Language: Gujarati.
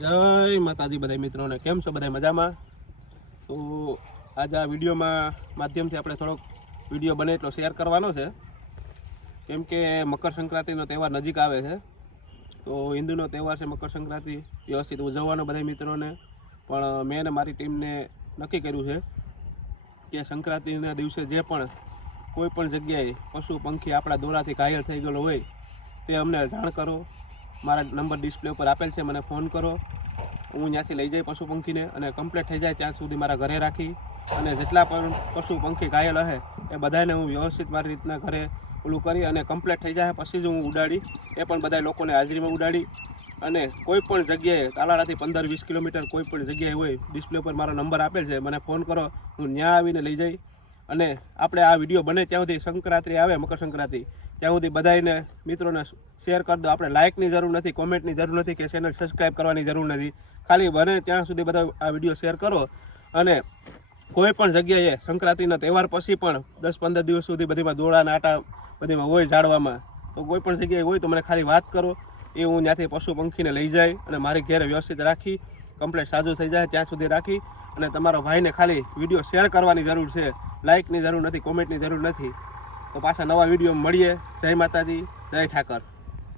જય માતાજી બધા મિત્રોને. કેમ છો બધા મજામાં? તો આજે આ વિડીયોમાં માધ્યમથી આપણે થોડોક વીડિયો બને એટલો શેર કરવાનો છે. કેમ કે મકર સંક્રાંતિનો તહેવાર નજીક આવે છે. તો હિન્દુનો તહેવાર છે મકર સંક્રાંતિ, વ્યવસ્થિત ઉજવવાનો બધા મિત્રોને. પણ મેં અને મારી ટીમને નક્કી કર્યું છે કે સંક્રાંતિના દિવસે જે પણ કોઈ પણ જગ્યાએ પશુ, પંખી આપણા દોરાથી ઘાયલ થઈ ગયેલો હોય તે અમને જાણ કરો. મારા નંબર ડિસ્પ્લે ઉપર આપેલ છે, મને ફોન કરો. હું ત્યાંથી લઈ જઈ પશુ પંખીને અને કમ્પ્લીટ થઈ જાય ત્યાં સુધી મારા ઘરે રાખી. અને જેટલા પણ પશુ પંખી ઘાયલ હશે, એ બધાને હું વ્યવસ્થિત મારી રીતના ઘરે ઓલું કરી અને કમ્પ્લીટ થઈ જાય. પછી જ હું ઉડાડી, એ પણ બધા લોકોને હાજરીમાં ઉડાડી. અને કોઈ પણ જગ્યાએ તાલાળાથી પંદર વીસ કિલોમીટર કોઈ પણ જગ્યાએ હોય ડિસ્પ્લે ઉપર મારો નંબર આપેલ છે, મને ફોન કરો. હું ત્યાં આવીને લઈ જઈ. અને આપણે આ વીડિયો બને ત્યાં સુધી સંક્રાંતિ આવે, મકર સંક્રાંતિ. ત્યાં સુધી બધાને મિત્રોને શેર કરી દો. આપણે લાઇકની જરૂર નથી કોમેન્ટની જરૂર નથી કે ચેનલ સબસ્ક્રાઈબ કરવાની જરૂર નથી. ખાલી બને ત્યાં સુધી બધા આ વીડિયો શેર કરો. અને કોઈ પણ જગ્યાએ સંક્રાંતિના તહેવાર પછી પણ દસ પંદર દિવસ સુધી બધીમાં દોડા, નાટા બધીમાં હોય ઝાડવામાં, તો કોઈ પણ જગ્યાએ હોય તો મને ખાલી વાત કરો. એ હું ત્યાંથી પશુ પંખીને લઈ જાય અને મારી ઘેરે વ્યવસ્થિત રાખી કમ્પ્લેટ સાજુ થઈ જાય ત્યાં સુધી રાખી. અને તમારા ભાઈને ખાલી વીડિયો શેર કરવાની જરૂર છે. લાઇકની જરૂર નથી કોમેન્ટની જરૂર નથી. તો પાછા નવા વીડિયો મળીએ. જય માતાજી, જય ઠાકર.